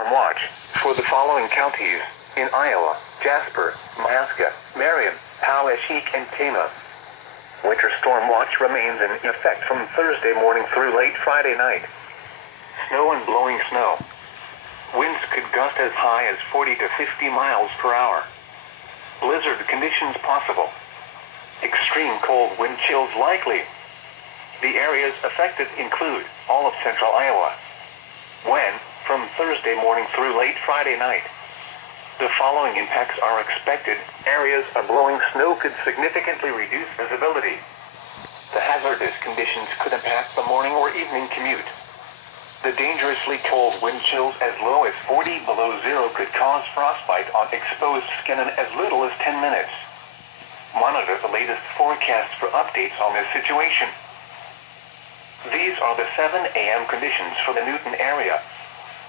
storm watch for the following counties in Iowa: Jasper, Mayaska, Marion, Poweshiek, and Tama. Winter storm watch remains in effect from Thursday morning through late Friday night. Snow and blowing snow. Winds could gust as high as 40 to 50 miles per hour. Blizzard conditions possible. Extreme cold wind chills likely. The areas affected include all of central Iowa. When, from Thursday morning through late Friday night. The following impacts are expected. Areas of blowing snow could significantly reduce visibility. The hazardous conditions could impact the morning or evening commute. The dangerously cold wind chills as low as 40 below zero could cause frostbite on exposed skin in as little as 10 minutes. Monitor the latest forecasts for updates on this situation. These are the 7 a.m. conditions for the Newton area.